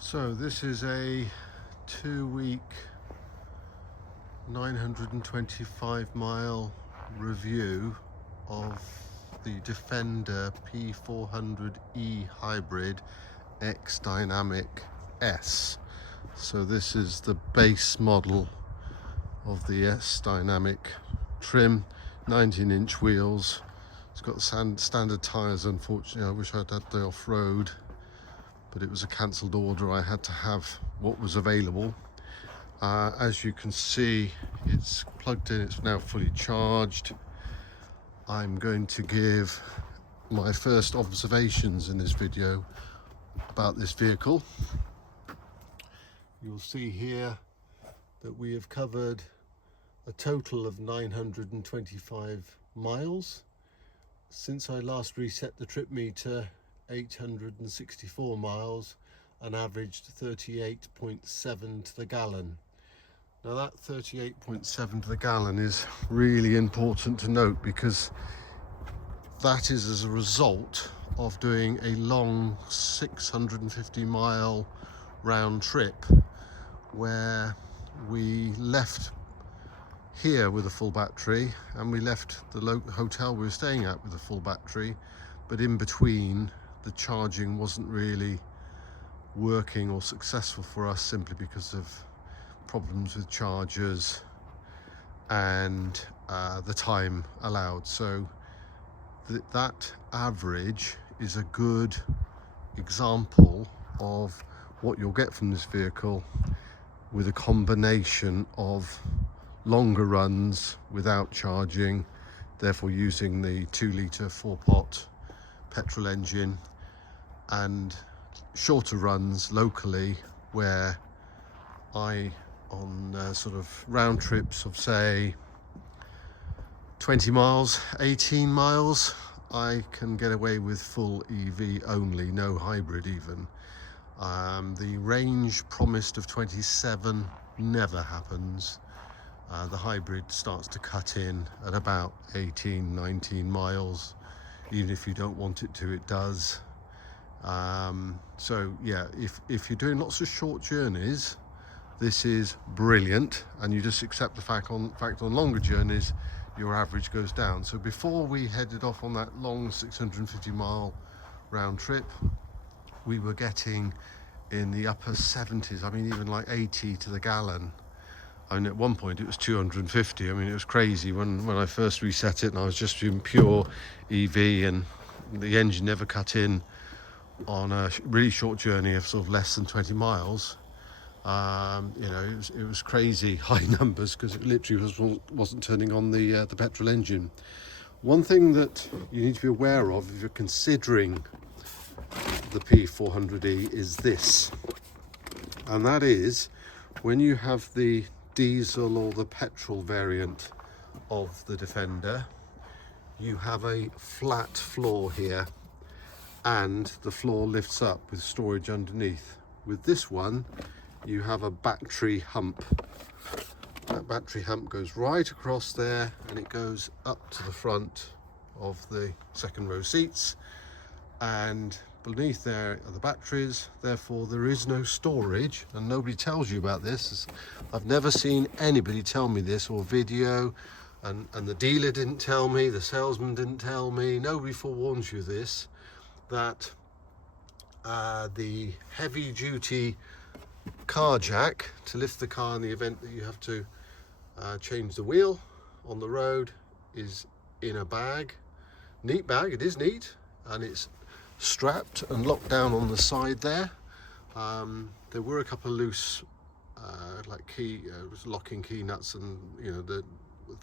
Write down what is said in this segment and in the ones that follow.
So this is a 2-week 925-mile review of the Defender P400e Hybrid X Dynamic S. So this is the base model of the S Dynamic trim, 19-inch wheels. It's got standard tyres. Unfortunately, I wish I'd had the off-road, but it was a cancelled order. I had to have what was available. As you can see, it's plugged in, it's now fully charged. I'm going to give my first observations in this video about this vehicle. You'll see here that we have covered a total of 925 miles. Since I last reset the trip meter, 864 miles and averaged 38.7 to the gallon. Now that 38.7 to the gallon is really important to note, because that is as a result of doing a long 650 mile round trip, where we left here with a full battery and we left the hotel we were staying at with a full battery, but in between the charging wasn't really working or successful for us, simply because of problems with chargers and the time allowed. So that average is a good example of what you'll get from this vehicle, with a combination of longer runs without charging, therefore using the 2-litre 4-pot petrol engine, and shorter runs locally where I, on sort of round trips of say 20 miles, 18 miles, I can get away with full EV only, no hybrid even. The range promised of 27 never happens. The hybrid starts to cut in at about 18, 19 miles. Even if you don't want it to, it does. So yeah, if you're doing lots of short journeys, this is brilliant, and you just accept the fact on longer journeys your average goes down. So before we headed off on that long 650 mile round trip, we were getting in the upper 70s, I mean even like 80 to the gallon. I mean, at one point it was 250. I mean, it was crazy when I first reset it, and I was just doing pure EV, and the engine never cut in on a really short journey of sort of less than 20 miles. You know, it was crazy high numbers, because it literally wasn't turning on the petrol engine. One thing that you need to be aware of if you're considering the P400e is this, and that is when you have the diesel or the petrol variant of the Defender, you have a flat floor here, and the floor lifts up with storage underneath. With this one, you have a battery hump. That battery hump goes right across there, and it goes up to the front of the second row seats, and beneath there are the batteries. Therefore there is no storage, and nobody tells you about this. I've never seen anybody tell me this or video, and the dealer didn't tell me, the salesman didn't tell me, nobody forewarns you this, that the heavy duty car jack to lift the car in the event that you have to change the wheel on the road is in a bag. Neat bag, it is neat, and it's strapped and locked down on the side there. There were a couple of loose like locking key nuts and, you know, the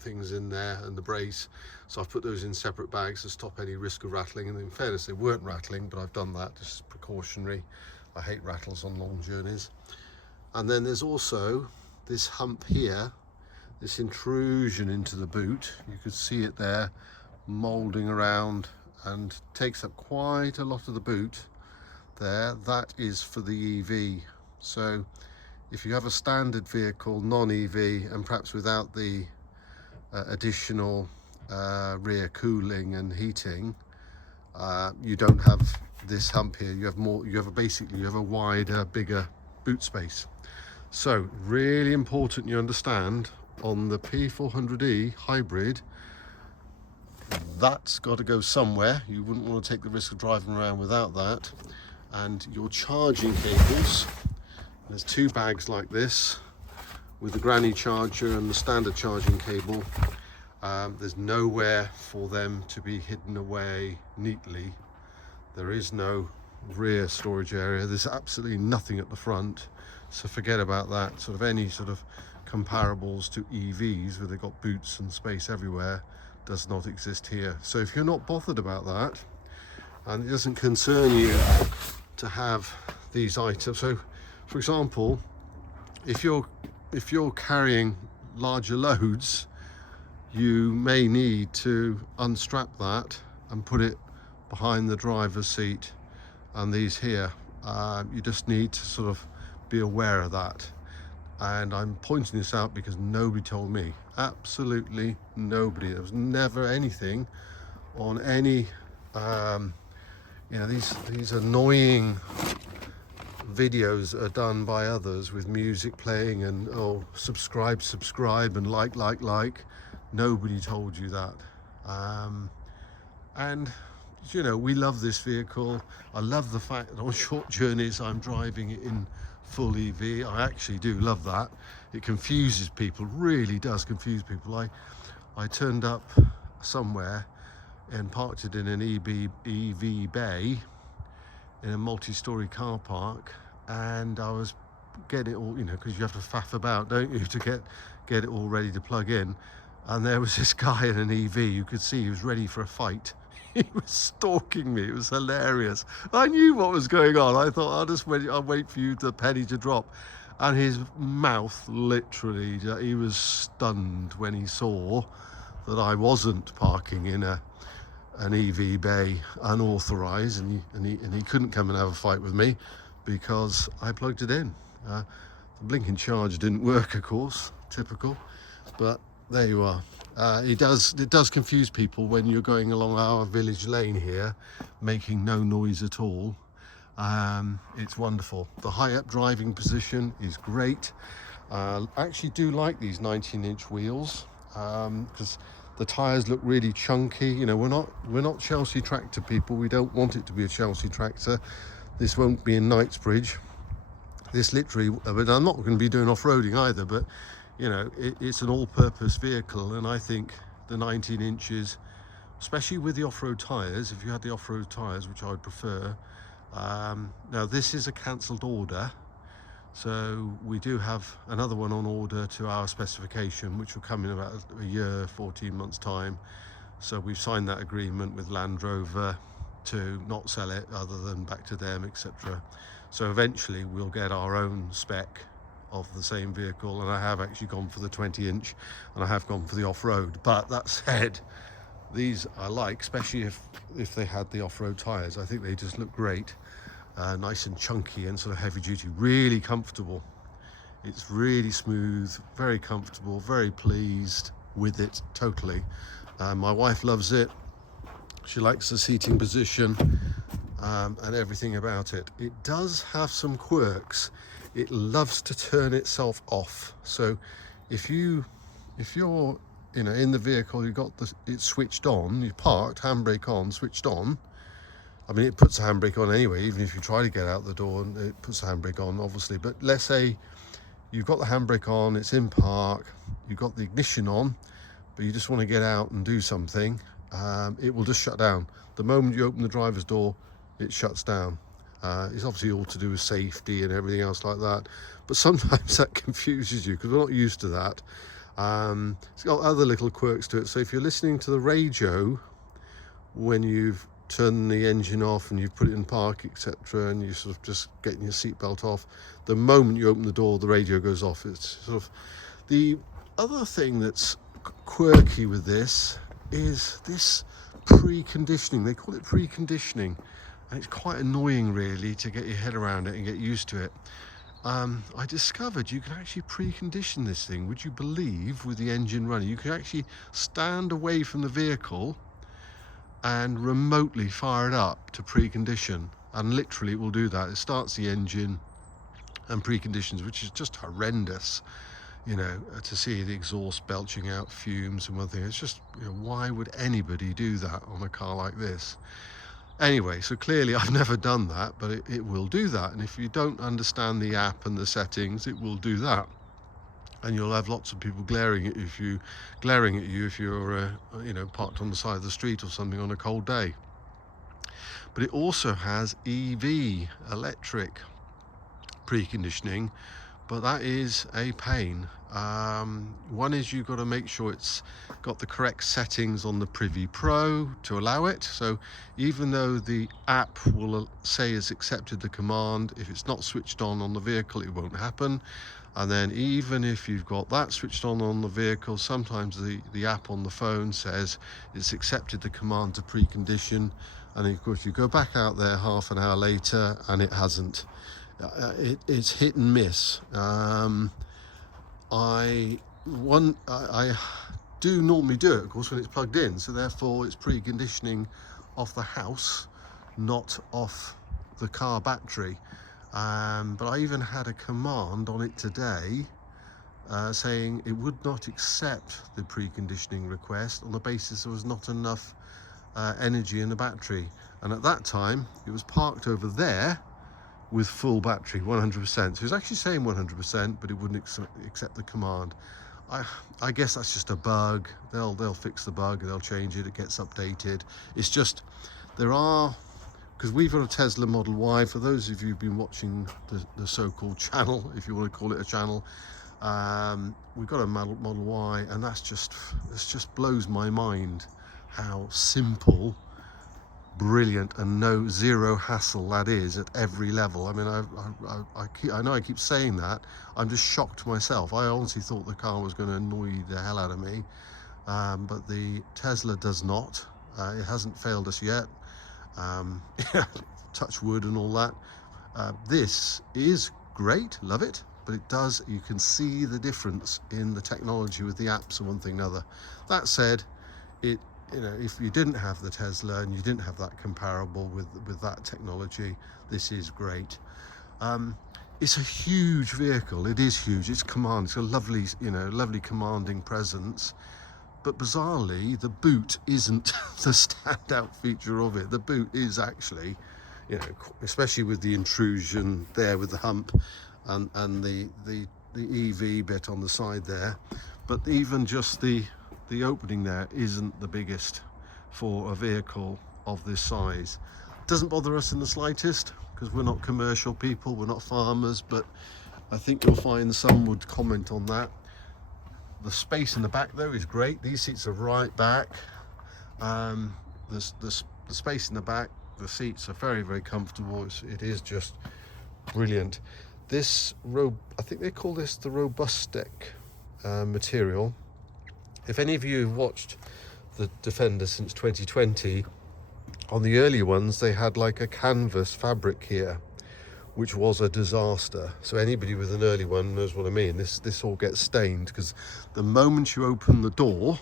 things in there, and the brace, so I've put those in separate bags to stop any risk of rattling. And in fairness, they weren't rattling, but I've done that just precautionary. I hate rattles on long journeys. And then there's also this hump here, this intrusion into the boot. You could see it there moulding around and takes up quite a lot of the boot there. That is for the EV. So if you have a standard vehicle, non-EV, and perhaps without the additional rear cooling and heating, you don't have this hump here, you have a wider, bigger boot space. So really important you understand on the P400e Hybrid, that's got to go somewhere. You wouldn't want to take the risk of driving around without that. And your charging cables, there's two bags like this with the granny charger and the standard charging cable. There's nowhere for them to be hidden away neatly. There is no rear storage area. There's absolutely nothing at the front. So forget about that. Sort of any sort of comparables to EVs where they've got boots and space everywhere does not exist here. So if you're not bothered about that and it doesn't concern you to have these items, so for example, if you're carrying larger loads, you may need to unstrap that and put it behind the driver's seat. And these here, you just need to sort of be aware of that. And I'm pointing this out because nobody told me, absolutely nobody. There was never anything on any, you know, these annoying videos that are done by others with music playing and, oh, subscribe and like. Nobody told you that. And you know, we love this vehicle. I love the fact that on short journeys I'm driving it in full EV. I actually do love that. It confuses people, really does confuse people. I turned up somewhere and parked it in an EV bay in a multi-story car park, and I was getting it all, you know, because you have to faff about, don't you, to get it all ready to plug in. And there was this guy in an EV. You could see he was ready for a fight. He was stalking me. It was hilarious. I knew what was going on. I thought, I'll wait for you, the penny to drop. And his mouth literally, he was stunned when he saw that I wasn't parking in an EV bay unauthorized, and he couldn't come and have a fight with me because I plugged it in. The blinking charge didn't work, of course, typical, but there you are. It does confuse people when you're going along our village lane here, making no noise at all. It's wonderful. The high up driving position is great. I actually do like these 19-inch wheels because the tires look really chunky. You know, we're not Chelsea tractor people. We don't want it to be a Chelsea tractor. This won't be in Knightsbridge. This literally, but I'm not going to be doing off-roading either, but you know, it's an all-purpose vehicle, and I think the 19 inches, especially with the off-road tyres, if you had the off-road tyres, which I would prefer. Now this is a cancelled order, so we do have another one on order to our specification, which will come in about a year, 14 months time. So we've signed that agreement with Land Rover to not sell it other than back to them, etc. So eventually we'll get our own spec of the same vehicle, and I have actually gone for the 20-inch and I have gone for the off-road. But that said, these I like, especially if they had the off-road tires. I think they just look great, nice and chunky and sort of heavy duty, really comfortable. It's really smooth, very comfortable, very pleased with it totally. My wife loves it. She likes the seating position and everything about it. It does have some quirks. It loves to turn itself off. So if you're in the vehicle, you've got it switched on, you parked, handbrake on, switched on. I mean, it puts the handbrake on anyway, even if you try to get out the door, it puts the handbrake on, obviously. But let's say you've got the handbrake on, it's in park, you've got the ignition on, but you just want to get out and do something, it will just shut down. The moment you open the driver's door, it shuts down. It's obviously all to do with safety and everything else like that, but sometimes that confuses you because we're not used to that. It's got other little quirks to it. So if you're listening to the radio when you've turned the engine off and you've put it in park, etc., and you're sort of just getting your seatbelt off, the moment you open the door, the radio goes off. It's sort of the other thing that's quirky with this is this preconditioning. They call it preconditioning. And it's quite annoying really to get your head around it and get used to it. I discovered you can actually precondition this thing, would you believe, with the engine running. You can actually stand away from the vehicle and remotely fire it up to precondition. and literally it will do that. It starts the engine and preconditions, which is just horrendous, you know, to see the exhaust belching out fumes and one thing. It's just, you know, why would anybody do that on a car like this? Anyway, so clearly I've never done that, but it will do that. And if you don't understand the app and the settings, it will do that. And you'll have lots of people glaring at you if you're you know, parked on the side of the street or something on a cold day. But it also has EV, electric preconditioning, but that is a pain. One is you've got to make sure it's got the correct settings on the Privy Pro to allow it. So even though the app will say it's accepted the command, if it's not switched on the vehicle, it won't happen. And then even if you've got that switched on the vehicle, sometimes the app on the phone says it's accepted the command to precondition, and of course you go back out there half an hour later and it hasn't. It's hit and miss. I do normally do it, of course, when it's plugged in, so therefore it's preconditioning off the house, not off the car battery. But I even had a command on it today saying it would not accept the preconditioning request on the basis there was not enough energy in the battery. And at that time, it was parked over there with full battery, 100%. So it was actually saying 100%, but it wouldn't accept the command. I guess that's just a bug. They'll fix the bug, they'll change it, it gets updated. It's just, there are, because we've got a Tesla Model Y, for those of you who've been watching the so-called channel, if you want to call it a channel, we've got a Model Y, and this just blows my mind how simple, brilliant, and zero hassle that is at every level. I mean, I know I keep saying that. I'm just shocked myself. I honestly thought the car was going to annoy the hell out of me, but the Tesla does not. It hasn't failed us yet. Touch wood and all that. This is great, love it, but you can see the difference in the technology with the apps and one thing and another. That said, you know, if you didn't have the Tesla and you didn't have that comparable with that technology, this is great. It's a huge vehicle. It is huge. It's a lovely, you know, lovely commanding presence. But bizarrely, the boot isn't the standout feature of it. The boot is actually, you know, especially with the intrusion there with the hump and the EV bit on the side there. But even just the opening there isn't the biggest for a vehicle of this size. Doesn't bother us in the slightest, because we're not commercial people, we're not farmers, but I think you'll find some would comment on that. The space in the back though is great. These seats are right back. The space in the back, the seats are very, very comfortable. It is just brilliant. I think they call this the Robustec material. If any of you have watched the Defender since 2020, on the earlier ones they had like a canvas fabric here, which was a disaster. So anybody with an early one knows what I mean. This all gets stained, because the moment you open the door,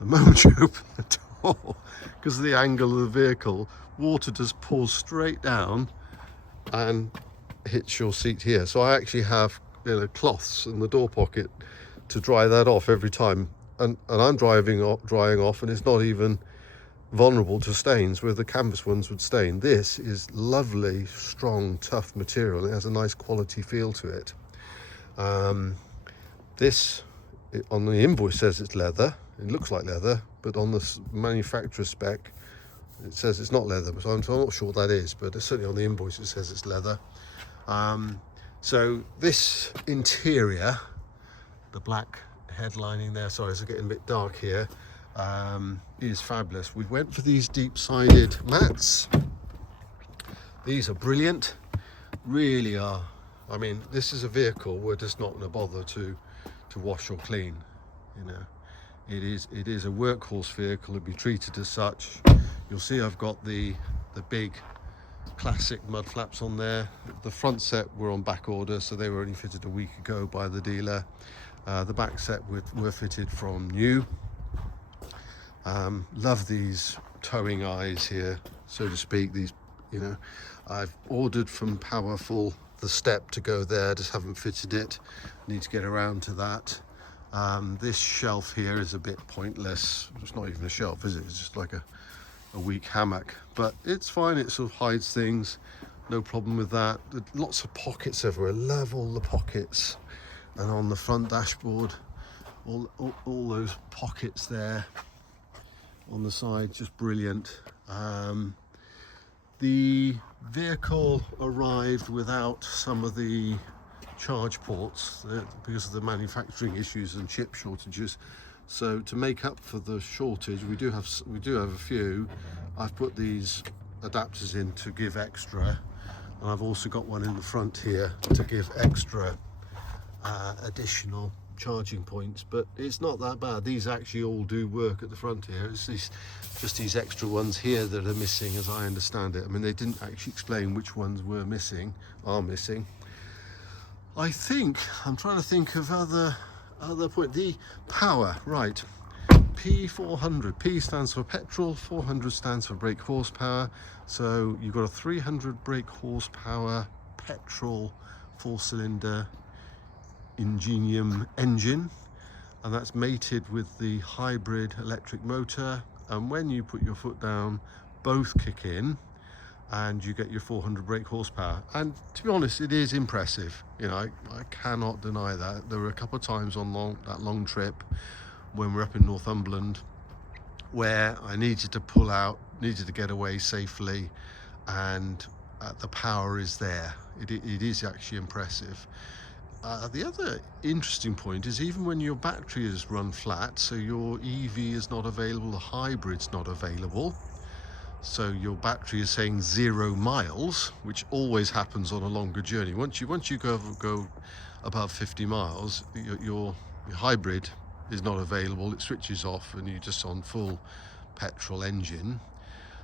because of the angle of the vehicle, water just pours straight down and hits your seat here. So I actually have, you know, cloths in the door pocket to dry that off every time, and I'm drying off, and it's not even vulnerable to stains where the canvas ones would stain. This is lovely, strong, tough material. It has a nice quality feel to it. This on the invoice says it's leather. It looks like leather, but on the manufacturer spec it says it's not leather, so I'm not sure what that is, but certainly on the invoice it says it's leather. So this interior, the black headlining there, sorry, it's getting a bit dark here, is fabulous. We went for these deep-sided mats. These are brilliant, really are. I mean, this is a vehicle we're just not going to bother to wash or clean. You know, it is a workhorse vehicle. It'll be treated as such. You'll see I've got the big classic mud flaps on there. The front set were on back order, so they were only fitted a week ago by the dealer. The back set were fitted from new. Love these towing eyes here, so to speak. These, You know, I've ordered from Powerful the step to go there, just haven't fitted it. Need to get around to that. This shelf here is a bit pointless. It's not even a shelf, is it? It's just like a weak hammock, but it's fine. It sort of hides things, no problem with that. Lots of pockets everywhere. Love all the pockets. And on the front dashboard, all those pockets there on the side, just brilliant. The vehicle arrived without some of the charge ports because of the manufacturing issues and chip shortages. So to make up for the shortage, we do have a few. I've put these adapters in to give extra, and I've also got one in the front here to give extra additional charging points. But it's not that bad. These actually all do work at the front here. It's just these extra ones here that are missing, as I understand it. I mean, they didn't actually explain which ones are missing. I think I'm trying to think of other point. The power, right? P400. P stands for petrol, 400 stands for brake horsepower. So you've got a 300 brake horsepower petrol 4-cylinder Ingenium engine, and that's mated with the hybrid electric motor. And when you put your foot down, both kick in, and you get your 400 brake horsepower. And to be honest, it is impressive. You know, I cannot deny that. There were a couple of times on that long trip when we're up in Northumberland where I needed to pull out, needed to get away safely, and the power is there. It is actually impressive. The other interesting point is even when your battery is run flat, so your EV is not available, the hybrid's not available, so your battery is saying 0 miles, which always happens on a longer journey. Once you go above 50 miles, your hybrid is not available. It switches off, and you're just on full petrol engine.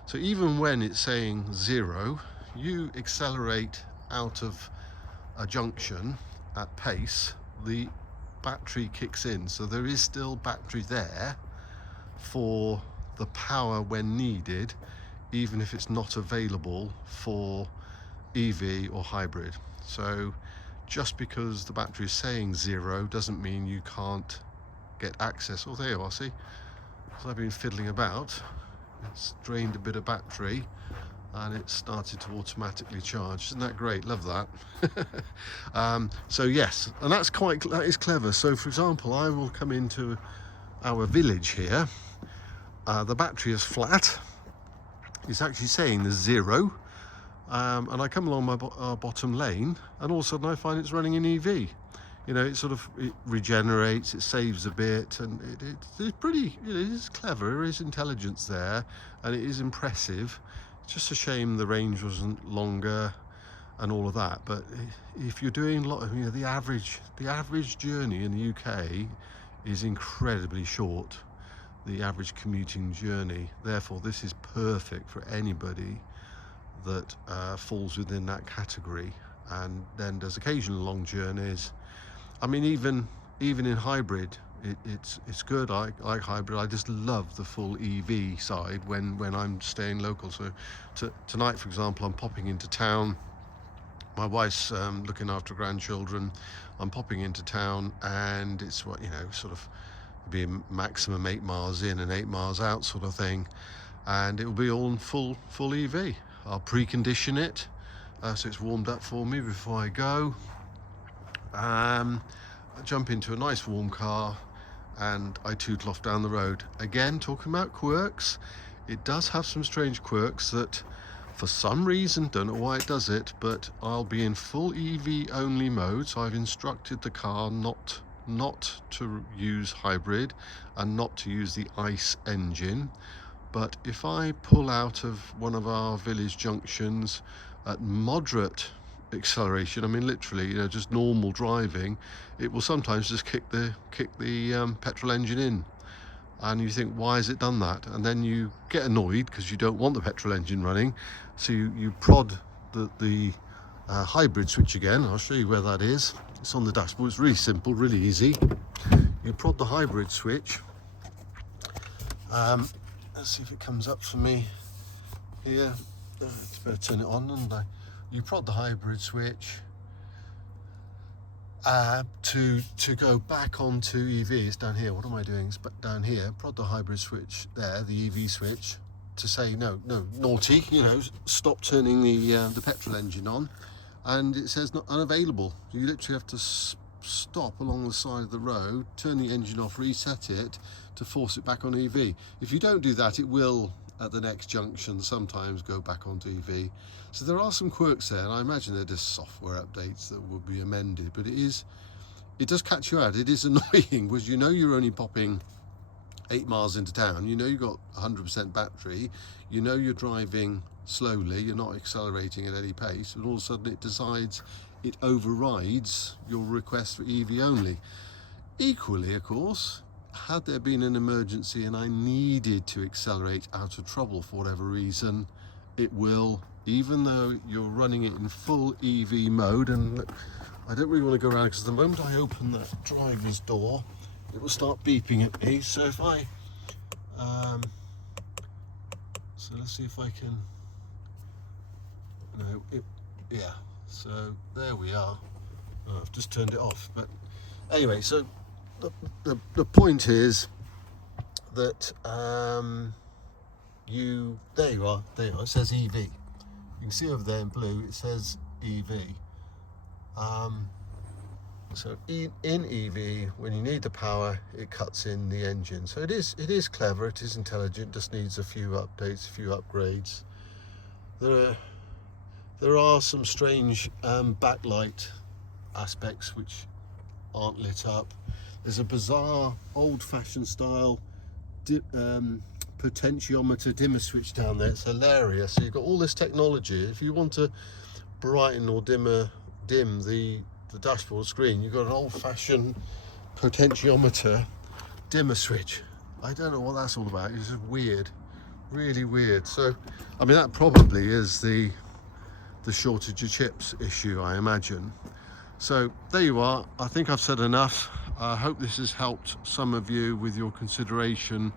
So even when it's saying 0, you accelerate out of a junction at pace, the battery kicks in. So there is still battery there for the power when needed, even if it's not available for EV or hybrid. So just because the battery is saying 0 doesn't mean you can't get access. Oh, there you are, see? As I've been fiddling about, it's drained a bit of battery and it started to automatically charge. Isn't that great? Love that. So yes, and that is clever. So for example, I will come into our village here. The battery is flat. It's actually saying there's 0. And I come along our bottom lane, and all of a sudden I find it's running an EV. You know, it regenerates, it saves a bit, and it's pretty, you know, it is clever, there is intelligence there, and it is impressive. It's just a shame the range wasn't longer and all of that. But if you're doing the average journey in the UK is incredibly short, the average commuting journey. Therefore, this is perfect for anybody that falls within that category, and then does occasional long journeys. I mean, even in hybrid, it's good. I like hybrid. I just love the full EV side when I'm staying local. So tonight, for example, I'm popping into town. My wife's looking after grandchildren. I'm popping into town, and it's sort of be a maximum 8 miles in and 8 miles out sort of thing, and it will be all in full EV. I'll precondition it so it's warmed up for me before I go. I jump into a nice warm car and I tootle off down the road. Again, talking about quirks, it does have some strange quirks that for some reason, don't know why it does it, but I'll be in full EV only mode. So I've instructed the car not to use hybrid and not to use the ICE engine. But if I pull out of one of our village junctions at moderate acceleration, I mean literally, just normal driving, it will sometimes just kick the petrol engine in, and you think, why has it done that? And then you get annoyed because you don't want the petrol engine running, so you prod the hybrid switch again. I'll show you where that is. It's on the dashboard. It's really simple, really easy. You prod the hybrid switch. Let's see if it comes up for me here. better turn it on, and you prod the hybrid switch to go back onto EV. It's down here. What am I doing? It's down here. Prod the hybrid switch there, the EV switch, to say no, naughty, you know, stop turning the petrol engine on, and it says not unavailable. You literally have to stop along the side of the road, turn the engine off, reset it to force it back on EV. If you don't do that, it will at the next junction sometimes go back onto EV. So there are some quirks there, and I imagine they're just software updates that will be amended, but it does catch you out. It is annoying because you know you're only popping 8 miles into town, you know you've got 100% battery, you know you're driving slowly, you're not accelerating at any pace, and all of a sudden it decides, it overrides your request for EV only. Equally, of course, had there been an emergency and I needed to accelerate out of trouble for whatever reason, it will, even though you're running it in full EV mode. And look, I don't really want to go around because the moment I open the driver's door, it will start beeping at me. So if I, so let's see if I can, no, yeah. So there we are. Oh, I've just turned it off. But anyway, so the point is that there you are. It says EV. You can see over there in blue it says EV. So in EV, when you need the power, it cuts in the engine. So it is clever. It is intelligent. Just needs a few updates, a few upgrades. There are some strange backlight aspects which aren't lit up. There's a bizarre old-fashioned style potentiometer dimmer switch down there. It's hilarious. So you've got all this technology. If you want to brighten or dim the dashboard screen, you've got an old-fashioned potentiometer dimmer switch. I don't know what that's all about. It's just weird, really weird. So I mean, that probably is the shortage of chips issue, I imagine. So there you are. I think I've said enough. I hope this has helped some of you with your consideration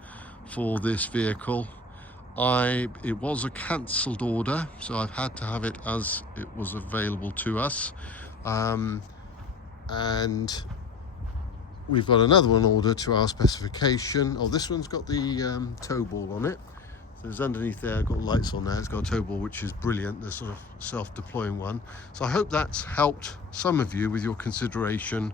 for this vehicle. It was a cancelled order, so I've had to have it as it was available to us. And we've got another one ordered to our specification. Oh, this one's got the tow ball on it. There's underneath there, got lights on there. It's got a tow ball, which is brilliant. The sort of self-deploying one. So I hope that's helped some of you with your consideration,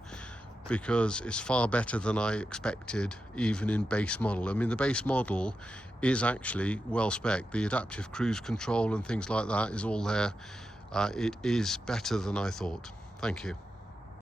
because it's far better than I expected, even in base model. I mean, the base model is actually well spec. The adaptive cruise control and things like that is all there. It is better than I thought. Thank you.